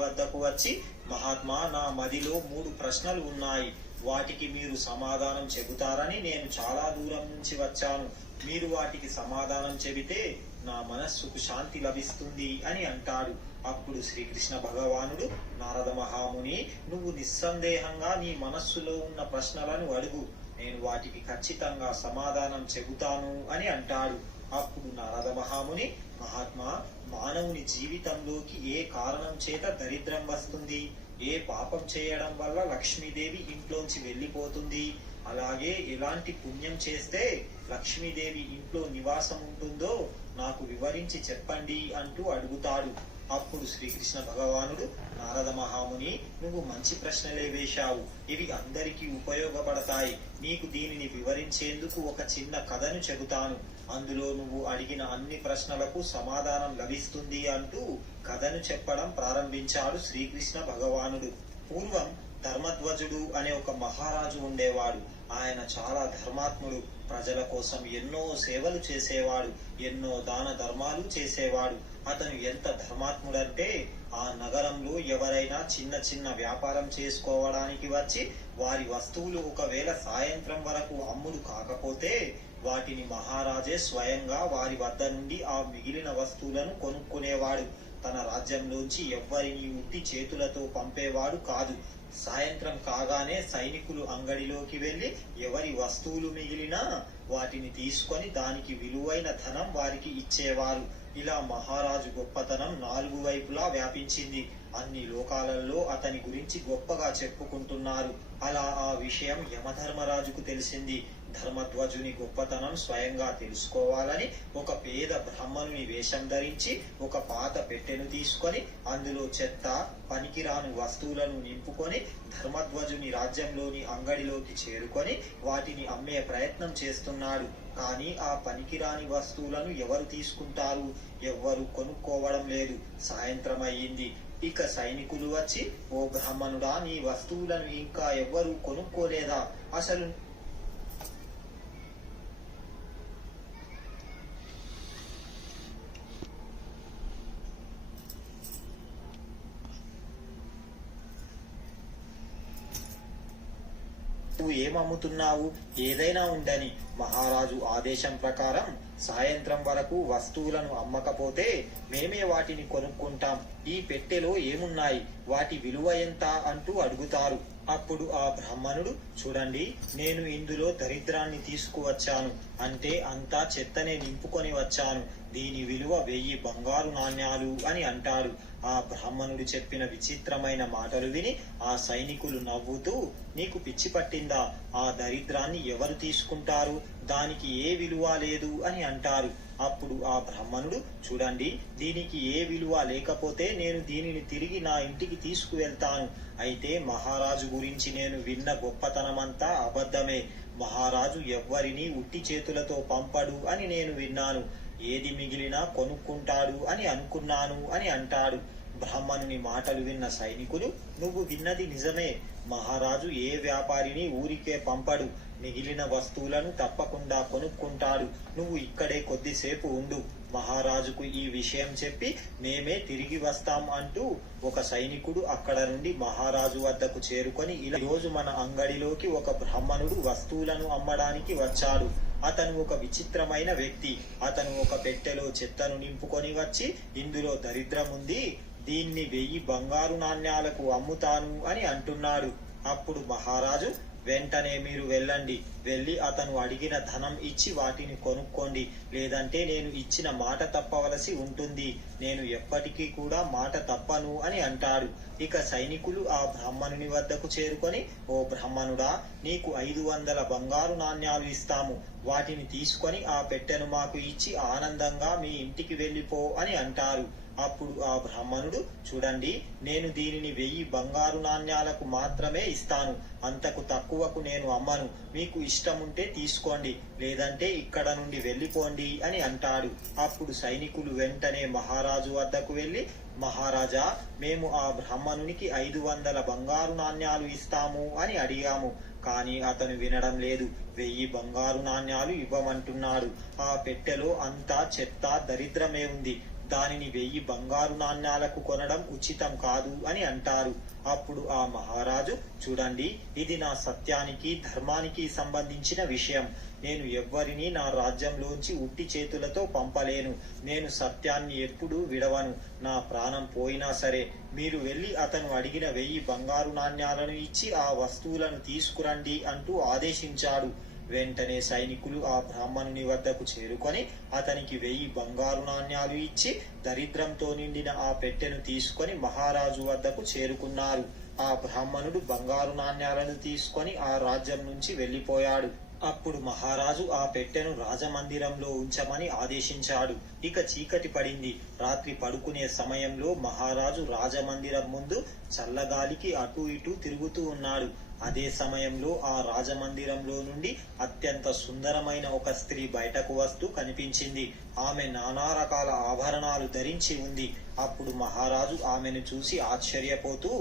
వద్దకు వచ్చి, మహాత్మా, నా మదిలో 3 ప్రశ్నలు ఉన్నాయి. వాటికి మీరు సమాధానం చెబుతారని నేను చాలా దూరం నుంచి వచ్చాను. మీరు వాటికి సమాధానం చెబితే నా మనస్సుకు శాంతి లభిస్తుంది అని అంటాడు. అప్పుడు శ్రీకృష్ణ భగవానుడు, నారద మహాముని, నువ్వు నిస్సందేహంగా నీ మనస్సులో ఉన్న ప్రశ్నలను అడుగు, నేను వాటికి ఖచ్చితంగా సమాధానం చెబుతాను అని అంటాడు. అప్పుడు నారద మహాముని, మహాత్మా, మానవుని జీవితంలోకి ఏ కారణం చేత దరిద్రం వస్తుంది? ఏ పాపం చేయడం వల్ల లక్ష్మీదేవి ఇంట్లోంచి వెళ్ళిపోతుంది? అలాగే ఎలాంటి పుణ్యం చేస్తే లక్ష్మీదేవి ఇంట్లో నివాసం ఉంటుందో నాకు వివరించి చెప్పండి అంటూ అడుగుతాడు. అప్పుడు శ్రీకృష్ణ భగవానుడు, నారద మహాముని, నువ్వు మంచి ప్రశ్నలే వేశావు. ఇవి అందరికీ ఉపయోగపడతాయి. నీకు దీనిని వివరించేందుకు ఒక చిన్న కథను చెబుతాను. అందులో నువ్వు అడిగిన అన్ని ప్రశ్నలకు సమాధానం లభిస్తుంది అంటూ కథను చెప్పడం ప్రారంభించాడు శ్రీకృష్ణ భగవానుడు. పూర్వం ధర్మధ్వజుడు అనే ఒక మహారాజు ఉండేవాడు. ఆయన చాలా ధర్మాత్ముడు. ప్రజల కోసం ఎన్నో సేవలు చేసేవాడు, ఎన్నో దాన ధర్మాలు చేసేవాడు. అతను ఎంత ధర్మాత్ముడంటే, ఆ నగరంలో ఎవరైనా చిన్న చిన్న వ్యాపారం చేసుకోవడానికి వచ్చి వారి వస్తువులు ఒకవేళ సాయంత్రం వరకు అమ్ముడు కాకపోతే వాటిని మహారాజే స్వయంగా వారి వద్ద నుండి ఆ మిగిలిన వస్తువులను కొనుక్కునేవాడు. తన రాజ్యంలోంచి ఎవ్వరిని ఉట్టి చేతులతో పంపేవాడు కాదు. సాయంత్రం కాగానే సైనికులు అంగడిలోకి వెళ్లి ఎవరి వస్తువులు మిగిలినా వాటిని తీసుకొని దానికి విలువైన ధనం వారికి ఇచ్చేవారు. ఇలా మహారాజు గొప్పతనం 4 వైపులా వ్యాపించింది. అన్ని లోకాలలో అతని గురించి గొప్పగా చెప్పుకుంటున్నారు. అలా ఆ విషయం యమధర్మరాజుకు తెలిసింది. ధర్మధ్వజుని గొప్పతనం స్వయంగా తెలుసుకోవాలని ఒక పేద బ్రాహ్మణుని వేషం ధరించి ఒక పాత పెట్టెను తీసుకొని అందులో చెత్త, పనికిరాని వస్తువులను నింపుకొని ధర్మధ్వజుని రాజ్యంలోని అంగడిలోకి చేరుకొని వాటిని అమ్మే ప్రయత్నం చేస్తున్నాడు. కానీ ఆ పనికిరాని వస్తువులను ఎవరు తీసుకుంటారు? ఎవ్వరు కొనుక్కోవడం లేదు. సాయంత్రం అయ్యింది. ఇక సైనికులు వచ్చి, ఓ బ్రాహ్మణుడా, నీ వస్తువులను ఇంకా ఎవ్వరూ కొనుక్కోలేదా? అసలు నువ్వు ఏమమ్ముతున్నావు? ఏదైనా ఉండని. మహారాజు ఆదేశం ప్రకారం సాయంత్రం వరకు వస్తువులను అమ్మకపోతే మేమే వాటిని కొనుక్కుంటాం. ఈ పెట్టెలో ఏమున్నాయి? వాటి విలువ ఎంత అంటూ అడుగుతారు. అప్పుడు ఆ బ్రాహ్మణుడు, చూడండి, నేను ఇందులో దరిద్రాన్ని తీసుకువచ్చాను. అంటే అంతా చెత్తనే నింపుకొని వచ్చాను. దీని విలువ 1000 బంగారు నాణ్యాలు అని అంటాడు. ఆ బ్రాహ్మణుడు చెప్పిన విచిత్రమైన మాటలు విని ఆ సైనికులు నవ్వుతూ, నీకు పిచ్చి పట్టిందా? ఆ దరిద్రాన్ని ఎవరు తీసుకుంటారు? దానికి ఏ విలువ లేదు అని అంటారు. అప్పుడు ఆ బ్రాహ్మణుడు, చూడండి, దీనికి ఏ విలువ లేకపోతే నేను దీనిని తిరిగి నా ఇంటికి తీసుకువెళ్తాను. అయితే మహారాజు గురించి నేను విన్న గొప్పతనమంతా అబద్ధమే. మహారాజు ఎవ్వరినీ ఉట్టి చేతులతో పంపడు అని నేను విన్నాను. ఏది మిగిలినా కొనుక్కుంటాడు అని అనుకున్నాను అని అంటాడు. బ్రాహ్మణుని మాటలు విన్న సైనికులు, నువ్వు విన్నది నిజమే. మహారాజు ఏ వ్యాపారిని ఊరికే పంపడు. మిగిలిన వస్తువులను తప్పకుండా కొనుక్కుంటాడు. నువ్వు ఇక్కడే కొద్దిసేపు ఉండు. మహారాజుకు ఈ విషయం చెప్పి మేమే తిరిగి వస్తాం అంటూ ఒక సైనికుడు అక్కడ నుండి మహారాజు వద్దకు చేరుకొని, ఈ రోజు మన అంగడిలోకి ఒక బ్రాహ్మణుడు వస్తువులను అమ్మడానికి వచ్చాడు. అతను ఒక విచిత్రమైన వ్యక్తి. అతను ఒక పెట్టెలో చెత్తను నింపుకొని వచ్చి, ఇందులో దరిద్రం ఉంది, దీన్ని 1000 బంగారు నాణ్యాలకు అమ్ముతాను అని అంటున్నాడు. అప్పుడు మహారాజు, వెంటనే మీరు వెళ్ళండి. వెళ్ళి అతను అడిగిన ధనం ఇచ్చి వాటిని కొనుక్కోండి. లేదంటే నేను ఇచ్చిన మాట తప్పవలసి ఉంటుంది. నేను ఎప్పటికీ కూడా మాట తప్పను అని అంటాడు. ఇక సైనికులు ఆ బ్రాహ్మణుని వద్దకు చేరుకొని, ఓ బ్రాహ్మణుడా, నీకు 500 బంగారు నాణ్యాలు ఇస్తాము. వాటిని తీసుకొని ఆ పెట్టెను మాకు ఇచ్చి ఆనందంగా మీ ఇంటికి వెళ్ళిపో అని అంటారు. అప్పుడు ఆ బ్రాహ్మణుడు, చూడండి, నేను దీనిని 1000 బంగారు నాణ్యాలకు మాత్రమే ఇస్తాను. అంతకు తక్కువకు నేను అమ్మను. మీకు ఇష్టం ఉంటే తీసుకోండి, లేదంటే ఇక్కడ నుండి వెళ్ళిపోండి అని అంటాడు. అప్పుడు సైనికులు వెంటనే మహారాజు వద్దకు వెళ్లి, మహారాజా, మేము ఆ బ్రాహ్మణునికి 500 బంగారు నాణ్యాలు ఇస్తాము అని అడిగాము. కానీ అతను వినడం లేదు. 1000 బంగారు నాణ్యాలు ఇవ్వమంటున్నాడు. ఆ పెట్టెలో అంతా చెత్త, దరిద్రమే ఉంది. దానిని 1000 బంగారు నాణ్యాలకు కొనడం ఉచితం కాదు అని అంటారు. అప్పుడు ఆ మహారాజు, చూడండి, ఇది నా సత్యానికి ధర్మానికి సంబంధించిన విషయం. నేను ఎవ్వరినీ నా రాజ్యంలోంచి ఉట్టి చేతులతో పంపలేను. నేను సత్యాన్ని ఎప్పుడూ విడవను. నా ప్రాణం పోయినా సరే మీరు వెళ్లి అతను అడిగిన 1000 బంగారు నాణ్యాలను ఇచ్చి ఆ వస్తువులను తీసుకురండి అంటూ ఆదేశించాడు. వెంటనే సైనికులు ఆ బ్రాహ్మణుని వద్దకు చేరుకొని అతనికి 1000 బంగారు నాణ్యాలు ఇచ్చి దరిద్రంతో నిండిన ఆ పెట్టెను తీసుకొని మహారాజు వద్దకు చేరుకున్నారు. ఆ బ్రాహ్మణుడు బంగారు నాణ్యాలను తీసుకొని ఆ రాజ్యం నుంచి వెళ్లిపోయాడు. అప్పుడు మహారాజు ఆ పెట్టెను రాజమందిరంలో ఉంచమని ఆదేశించాడు. ఇక చీకటి పడింది. రాత్రి పడుకునే సమయంలో మహారాజు రాజమందిరం ముందు చల్లగాలికి అటూ ఇటూ తిరుగుతూ ఉన్నాడు. అదే సమయంలో ఆ రాజమందిరంలో నుండి అత్యంత సుందరమైన ఒక స్త్రీ బయటకు వస్తూ కనిపించింది. ఆమె నానా రకాల ఆభరణాలు ధరించి ఉంది. అప్పుడు మహారాజు ఆమెను చూసి ఆశ్చర్యపోతూ,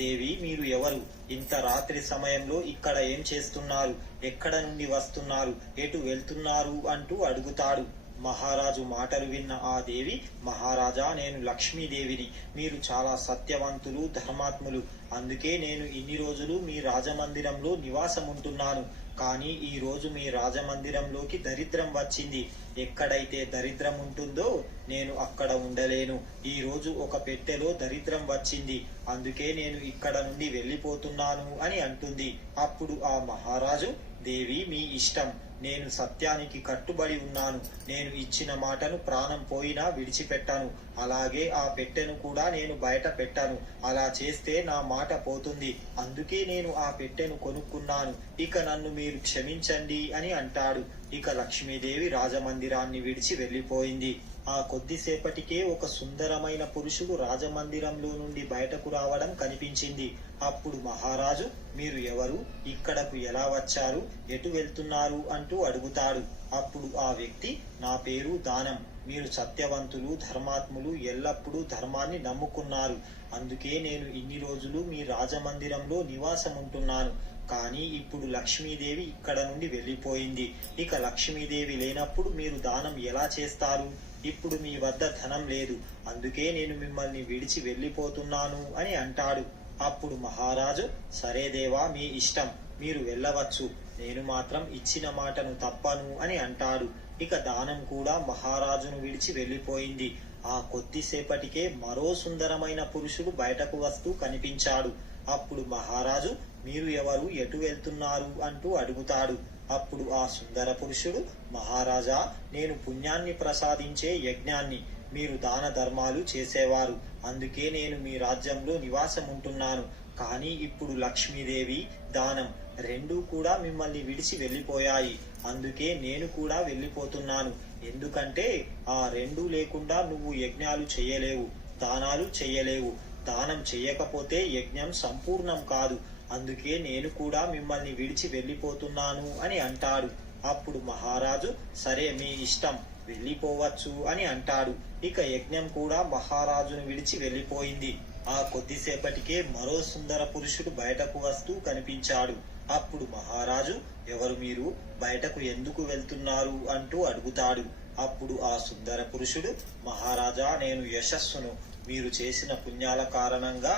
దేవి, మీరు ఎవరు? ఇంత రాత్రి సమయంలో ఇక్కడ ఏం చేస్తున్నారు? ఎక్కడ నుండి వస్తున్నారు? ఎటు వెళ్తున్నారు అంటూ అడుగుతాడు. మహారాజు మాటలు విన్న ఆ దేవి, మహారాజా, నేను లక్ష్మీదేవిని. మీరు చాలా సత్యవంతులు, ధర్మాత్ములు. అందుకే నేను ఇన్ని రోజులు మీ రాజమందిరంలో నివాసం ఉంటున్నాను. కానీ ఈ రోజు మీ రాజమందిరంలోకి దరిద్రం వచ్చింది. ఎక్కడైతే దరిద్రం ఉంటుందో నేను అక్కడ ఉండలేను. ఈ రోజు ఒక పెట్టెలో దరిద్రం వచ్చింది. అందుకే నేను ఇక్కడ నుండి వెళ్లిపోతున్నాను అని అంటుంది. అప్పుడు ఆ మహారాజు, దేవి, మీ ఇష్టం. నేను సత్యానికి కట్టుబడి ఉన్నాను. నేను ఇచ్చిన మాటను ప్రాణం పోయినా విడిచిపెట్టాను. అలాగే ఆ పెట్టెను కూడా నేను బయట పెట్టాను. అలా చేస్తే నా మాట పోతుంది. అందుకే నేను ఆ పెట్టెను కొనుక్కున్నాను. ఇక నన్ను మీరు క్షమించండి అని అంటాడు. ఇక లక్ష్మీదేవి రాజమందిరాన్ని విడిచి వెళ్లిపోయింది. ఆ కొద్దిసేపటికే ఒక సుందరమైన పురుషుడు రాజమందిరంలో నుండి బయటకు రావడం కనిపించింది. అప్పుడు మహారాజు, మీరు ఎవరు? ఇక్కడకు ఎలా వచ్చారు? ఎటు వెళ్తున్నారు అంటూ అడుగుతాడు. అప్పుడు ఆ వ్యక్తి, నా పేరు దానం. మీరు సత్యవంతులు, ధర్మాత్ములు, ఎల్లప్పుడూ ధర్మాన్ని నమ్ముకున్నారు. అందుకే నేను ఇన్ని రోజులు మీ రాజమందిరంలో నివాసం ఉంటున్నాను. కానీ ఇప్పుడు లక్ష్మీదేవి ఇక్కడ నుండి వెళ్లిపోయింది. ఇక లక్ష్మీదేవి లేనప్పుడు మీరు దానం ఎలా చేస్తారు? ఇప్పుడు మీ వద్ద ధనం లేదు. అందుకే నేను మిమ్మల్ని విడిచి వెళ్లిపోతున్నాను అని అంటాడు. అప్పుడు మహారాజు, సరే దేవా, మీ ఇష్టం. మీరు వెళ్ళవచ్చు. నేను మాత్రం ఇచ్చిన మాటను తప్పను అని అంటాడు. ఇక దానం కూడా మహారాజును విడిచి వెళ్లిపోయింది. ఆ కొద్దిసేపటికే మరో సుందరమైన పురుషుడు బయటకు వస్తూ కనిపించాడు. అప్పుడు మహారాజు, మీరు ఎవరు? ఎటు వెళ్తున్నారు అంటూ అడుగుతాడు. అప్పుడు ఆ సుందర పురుషుడు, మహారాజా, నేను పుణ్యాన్ని ప్రసాదించే యజ్ఞాన్ని. మీరు దాన ధర్మాలు చేసేవారు. అందుకే నేను మీ రాజ్యంలో నివాసం ఉంటున్నాను. కానీ ఇప్పుడు లక్ష్మీదేవి, దానం రెండూ కూడా మిమ్మల్ని విడిచి వెళ్లిపోయాయి. అందుకే నేను కూడా వెళ్లిపోతున్నాను. ఎందుకంటే ఆ రెండూ లేకుండా నువ్వు యజ్ఞాలు చెయ్యలేవు, దానాలు చెయ్యలేవు. దానం చెయ్యకపోతే యజ్ఞం సంపూర్ణం కాదు. అందుకే నేను కూడా మిమ్మల్ని విడిచి వెళ్లిపోతున్నాను అని అంటాడు. అప్పుడు మహారాజు, సరే, మీ ఇష్టం, వెళ్లిపోవచ్చు అని అంటాడు. ఇక యజ్ఞం కూడా మహారాజును విడిచి వెళ్లిపోయింది. ఆ కొద్దిసేపటికే మరో సుందర పురుషుడు బయటకు వస్తూ కనిపించాడు. అప్పుడు మహారాజు, ఎవరు మీరు? బయటకు ఎందుకు వెళ్తున్నారు అంటూ అడుగుతాడు. అప్పుడు ఆ సుందర పురుషుడు, మహారాజా, నేను యశస్సును. మీరు చేసిన పుణ్యాల కారణంగా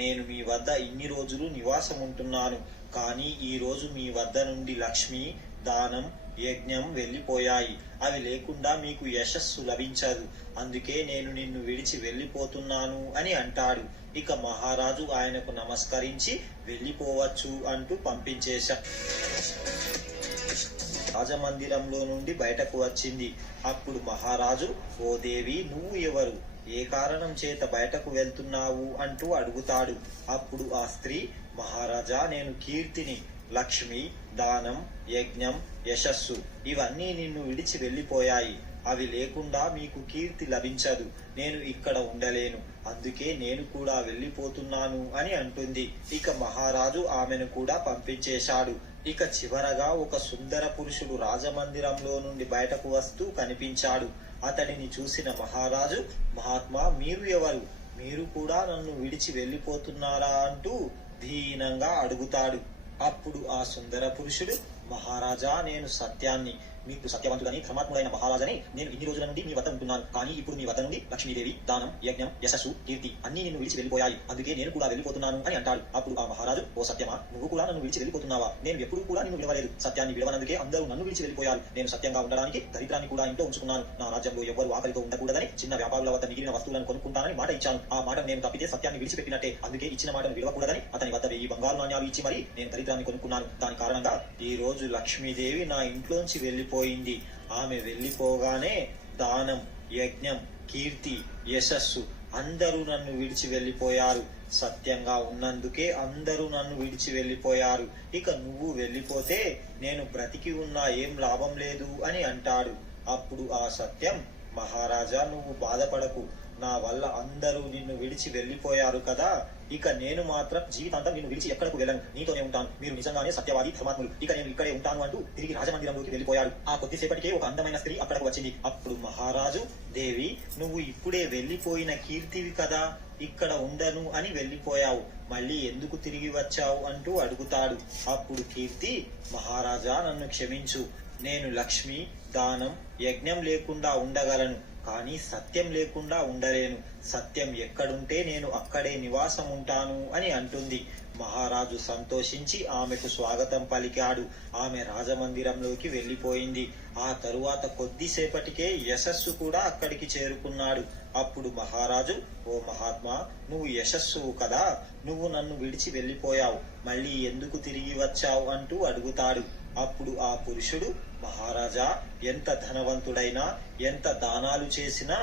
నేను మీ వద్ద ఇన్ని రోజులు నివాసం ఉంటున్నాను. కానీ ఈ రోజు మీ వద్ద నుండి లక్ష్మి, దానం, యజ్ఞం వెళ్లిపోయాయి. అవి లేకుండా మీకు యశస్సు లభించదు. అందుకే నేను నిన్ను విడిచి వెళ్లిపోతున్నాను అని అంటాడు. ఇక మహారాజు ఆయనకు నమస్కరించి వెళ్లిపోవచ్చు అంటూ పంపించేశాడు. రాజమందిరంలో నుండి బయటకు వచ్చింది. అప్పుడు మహారాజు, ఓ దేవి, నువ్వు ఎవరు? ఏ కారణం చేత బయటకు వెళ్తున్నావు అంటూ అడుగుతాడు. అప్పుడు ఆ స్త్రీ, మహారాజా, నేను కీర్తిని. లక్ష్మి, దానం, యజ్ఞం, యశస్సు ఇవన్నీ నిన్ను విడిచి వెళ్లిపోయాయి. అవి లేకుండా మీకు కీర్తి లభించదు. నేను ఇక్కడ ఉండలేను. అందుకే నేను కూడా వెళ్లిపోతున్నాను అని అంటుంది. ఇక మహారాజు ఆమెను కూడా పంపించేశాడు. ఇక చివరగా ఒక సుందర పురుషుడు రాజమందిరంలో నుండి బయటకు వస్తూ కనిపించాడు. అతడిని చూసిన మహారాజు, మహాత్మా, మీరు ఎవరు? మీరు కూడా నన్ను విడిచి వెళ్లిపోతున్నారా అంటూ దీనంగా అడుగుతాడు. అప్పుడు ఆ సుందర పురుషుడు, మహారాజా, నేను సత్యాన్ని. మీకు సత్యవంతుడని ధర్మాత్ముడైన మహారాజని నేను ఇన్ని రోజుల నుండి మీ వద్ద ఉంటున్నాను. కానీ ఇప్పుడు మీ వద్ద నుండి లక్ష్మీదేవి, దానం, యజ్ఞం, యశస్సు, కీర్తి అన్ని నిన్ను విడిచి వెళ్ళిపోయాయి. అందుకే నేను కూడా వెళ్ళిపోతున్నాను అని అంటాడు. అప్పుడు ఆ మహారాజు, ఓ సత్యమా, నువ్వు కూడా నన్ను విడిచి వెళ్ళిపోతున్నావా? నేను ఎప్పుడూ కూడా నిన్ను విడవలేదు. సత్యాన్ని విడవనందుకే అందరూ నన్ను విడిచి వెళ్ళిపోయారు. నేను సత్యంగా ఉండడానికి దరిద్రాన్ని కూడా ఇంట్లో ఉంచుకున్నాను. నా రాజ్యంలో ఎవ్వరు ఆకలితో ఉండకూడదని చిన్న వ్యాపారుల వద్ద మిగిలిన వస్తువులను కొనుక్కుంటానని మాట ఇచ్చాను. ఆ మాట నేను తప్పితే సత్యాన్ని విడిచిపెట్టినట్టే. అందుకే ఇచ్చిన మాటను విడవకూడదని అతని వద్ద 1000 బంగారు నాణ్యాలు ఇచ్చి మరి నేను దరిద్రాన్ని కొనుక్కున్నాను. దాని కారణంగా ఈ రోజు లక్ష్మీదేవి నా ఇంట్లోంచి వెళ్ళిపోయింది. ఆమె వెళ్ళిపోగానే దానం, యజ్ఞం, కీర్తి, యశస్సు అందరూ నన్ను విడిచి వెళ్ళిపోయారు. సత్యంగా ఉన్నందుకే అందరూ నన్ను విడిచి వెళ్ళిపోయారు. ఇక నువ్వు వెళ్ళిపోతే నేను బ్రతికి ఉన్నా ఏం లాభం లేదు అని అంటాడు. అప్పుడు ఆ సత్యం, మహారాజా నువ్వు బాధపడకు, నా వల్ల అందరూ నిన్ను విడిచి వెళ్ళిపోయారు కదా, ఇక నేను మాత్రం జీవితాంతం నిన్ను విడిచి ఎక్కడకు వెళ్ళను, నీతోనే ఉంటాను. మీరు నిజంగానే సత్యవాది ధర్మాత్ములు, ఇక నేను ఇక్కడే ఉంటాను అంటూ తిరిగి రాజమందిరంలోకి వెళ్ళిపోయాడు. ఆ కొద్దిసేపటికే ఒక అందమైన స్త్రీ అక్కడకు వచ్చింది. అప్పుడు మహారాజు, దేవి నువ్వు ఇప్పుడే వెళ్ళిపోయిన కీర్తివి కదా, ఇక్కడ ఉండను అని వెళ్ళిపోయావు, మళ్ళీ ఎందుకు తిరిగి వచ్చావు అంటూ అడుగుతాడు. అప్పుడు కీర్తి, మహారాజా నన్ను క్షమించు, నేను లక్ష్మి, దానం, యజ్ఞం లేకుండా ఉండగలను, కానీ సత్యం లేకుండా ఉండలేను. సత్యం ఎక్కడుంటే నేను అక్కడే నివాసం ఉంటాను అని అంటుంది. మహారాజు సంతోషించి ఆమెకు స్వాగతం పలికాడు. ఆమె రాజమందిరంలోకి వెళ్ళిపోయింది. ఆ తరువాత కొద్దిసేపటికే యశస్సు కూడా అక్కడికి చేరుకున్నాడు. అప్పుడు మహారాజు, ఓ మహాత్మా, నువ్వు యశస్సువు కదా, నువ్వు నన్ను విడిచి వెళ్ళిపోయావు, మళ్ళీ ఎందుకు తిరిగి వచ్చావు అంటూ అడుగుతాడు. అప్పుడు ఆ పురుషుడు, మహారాజా ఎంత ధనవంతుడైనా ఎంత దానాలు చేసినా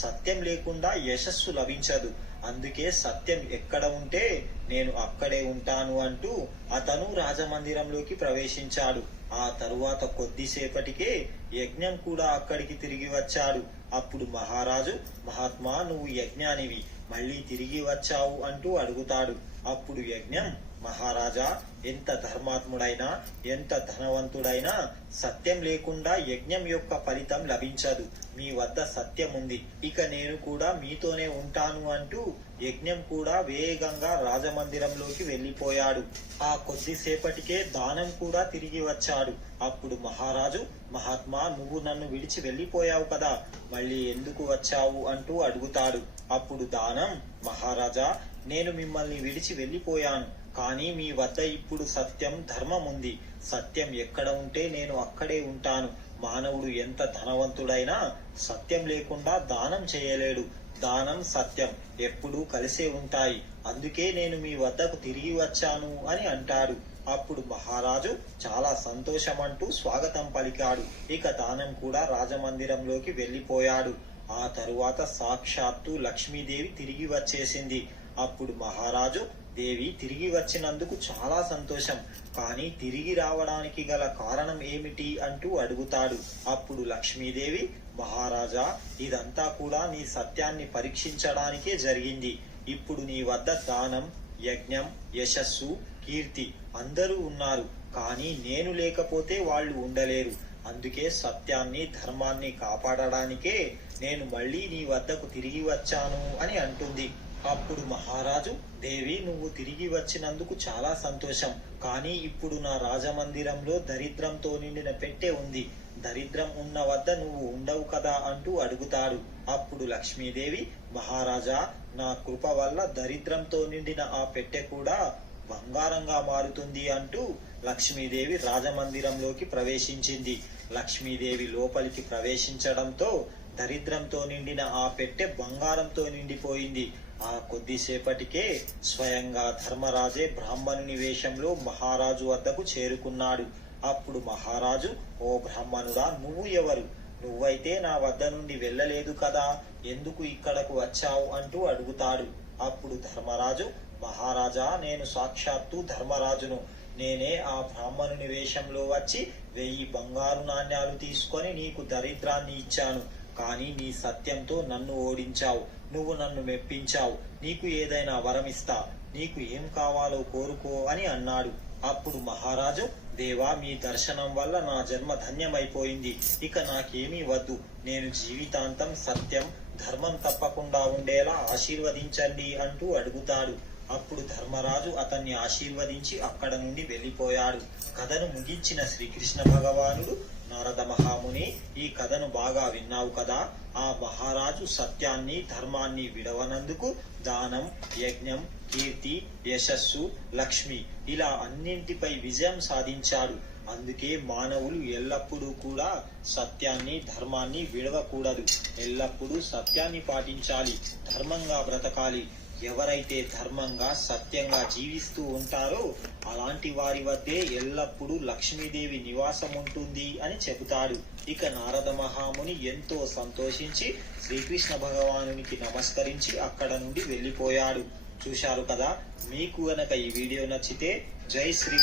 సత్యం లేకుండా యశస్సు లభించదు. అందుకే సత్యం ఎక్కడ ఉంటే నేను అక్కడే ఉంటాను అంటూ అతను రాజమందిరంలోకి ప్రవేశించాడు. ఆ తరువాత కొద్దిసేపటికే యజ్ఞం కూడా అక్కడికి తిరిగి వచ్చాడు. అప్పుడు మహారాజు, మహాత్మా నువ్వు యజ్ఞానివి, మళ్ళీ తిరిగి వచ్చావు అంటూ అడుగుతాడు. అప్పుడు యజ్ఞం, మహారాజా ఎంత ధర్మాత్ముడైనా ఎంత ధనవంతుడైనా సత్యం లేకుండా యజ్ఞం యొక్క ఫలితం లభించదు. మీ వద్ద సత్యం ఉంది, ఇక నేను కూడా మీతోనే ఉంటాను అంటూ యజ్ఞం కూడా వేగంగా రాజమందిరంలోకి వెళ్ళిపోయాడు. ఆ కొద్దిసేపటికే దానం కూడా తిరిగి వచ్చాడు. అప్పుడు మహారాజు, మహాత్మా నువ్వు నన్ను విడిచి వెళ్ళిపోయావు కదా, మళ్ళీ ఎందుకు వచ్చావు అంటూ అడుగుతాడు. అప్పుడు దానం, మహారాజా నేను మిమ్మల్ని విడిచి వెళ్ళిపోయాను, కానీ మీ వద్ద ఇప్పుడు సత్యం, ధర్మం ఉంది. సత్యం ఎక్కడ ఉంటే నేను అక్కడే ఉంటాను. మానవుడు ఎంత ధనవంతుడైనా సత్యం లేకుండా దానం చేయలేడు. దానం, సత్యం ఎప్పుడూ కలిసే ఉంటాయి. అందుకే నేను మీ వద్దకు తిరిగి వచ్చాను అని అంటాడు. అప్పుడు మహారాజు చాలా సంతోషమంటూ స్వాగతం పలికాడు. ఇక దానం కూడా రాజమందిరంలోకి వెళ్ళిపోయాడు. ఆ తరువాత సాక్షాత్తు లక్ష్మీదేవి తిరిగి వచ్చేసింది. అప్పుడు మహారాజు, దేవి తిరిగి వచ్చినందుకు చాలా సంతోషం, కానీ తిరిగి రావడానికి గల కారణం ఏమిటి అంటూ అడుగుతాడు. అప్పుడు లక్ష్మీదేవి, మహారాజా ఇదంతా కూడా నీ సత్యాన్ని పరీక్షించడానికే జరిగింది. ఇప్పుడు నీ వద్ద దానం, యజ్ఞం, యశస్సు, కీర్తి అందరూ ఉన్నారు, కానీ నేను లేకపోతే వాళ్ళు ఉండలేరు. అందుకే సత్యాన్ని, ధర్మాన్ని కాపాడడానికే నేను మళ్ళీ నీ వద్దకు తిరిగి వచ్చాను అని అంటుంది. అప్పుడు మహారాజు, దేవి నువ్వు తిరిగి వచ్చినందుకు చాలా సంతోషం, కానీ ఇప్పుడు నా రాజమందిరంలో దరిద్రంతో నిండిన పెట్టె ఉంది. దరిద్రం ఉన్న వద్ద నువ్వు ఉండవు కదా అంటూ అడుగుతాడు. అప్పుడు లక్ష్మీదేవి, మహారాజా నా కృప వల్ల దరిద్రంతో నిండిన ఆ పెట్టె కూడా బంగారంగా మారుతుంది అంటూ లక్ష్మీదేవి రాజమందిరంలోకి ప్రవేశించింది. లక్ష్మీదేవి లోపలికి ప్రవేశించడంతో దరిద్రంతో నిండిన ఆ పెట్టె బంగారంతో నిండిపోయింది. ఆ కొద్దిసేపటికే స్వయంగా ధర్మరాజే బ్రాహ్మణుని వేషంలో మహారాజు వద్దకు చేరుకున్నాడు. అప్పుడు మహారాజు, ఓ బ్రాహ్మణుడా నువ్వు ఎవరు? నువ్వైతే నా వద్ద నుండి వెళ్ళలేదు కదా, ఎందుకు ఇక్కడకు వచ్చావు అంటూ అడుగుతాడు. అప్పుడు ధర్మరాజు, మహారాజా నేను సాక్షాత్తు ధర్మరాజును. నేనే ఆ బ్రాహ్మణుని వేషంలో వచ్చి 1000 బంగారు నాణ్యాలు తీసుకొని నీకు దరిద్రాన్ని ఇచ్చాను. కానీ నీ సత్యంతో నన్ను ఓడించావు, నువ్వు నన్ను మెప్పించావు. నీకు ఏదైనా వరమిస్తా, నీకు ఏం కావాలో కోరుకో అని అన్నాడు. అప్పుడు మహారాజు, దేవా మీ దర్శనం వల్ల నా జన్మ ధన్యమైపోయింది, ఇక నాకేమీ వద్దు. నేను జీవితాంతం సత్యం, ధర్మం తప్పకుండా ఉండేలా ఆశీర్వదించండి అంటూ అడుగుతాడు. అప్పుడు ధర్మరాజు అతన్ని ఆశీర్వదించి అక్కడ నుండి వెళ్ళిపోయాడు. కథను ముగించిన శ్రీకృష్ణ భగవానుడు నారద మహాముని, ఈ కథను బాగా విన్నావు కదా. ఆ మహారాజు సత్యాన్ని ధర్మాన్ని విడవనందుకు దానం, యజ్ఞం, కీర్తి, యశస్సు, లక్ష్మి ఇలా అన్నింటిపై విజయం సాధించాడు. అందుకే మానవులు ఎల్లప్పుడూ కూడా సత్యాన్ని ధర్మాన్ని విడవకూడదు. ఎల్లప్పుడూ సత్యాన్ని పాటించాలి, ధర్మంగా బ్రతకాలి. ఎవరైతే ధర్మంగా సత్యంగా జీవిస్తూ ఉంటారో అలాంటి వారి వద్దే ఎల్లప్పుడూ లక్ష్మీదేవి నివాసం ఉంటుంది అని చెబుతాడు. ఇక నారద మహాముని ఎంతో సంతోషించి శ్రీకృష్ణ భగవానునికి నమస్కరించి అక్కడ నుండి వెళ్ళిపోయాడు. చూశారు కదా. మీకు గనక ఈ వీడియో నచ్చితే జై శ్రీ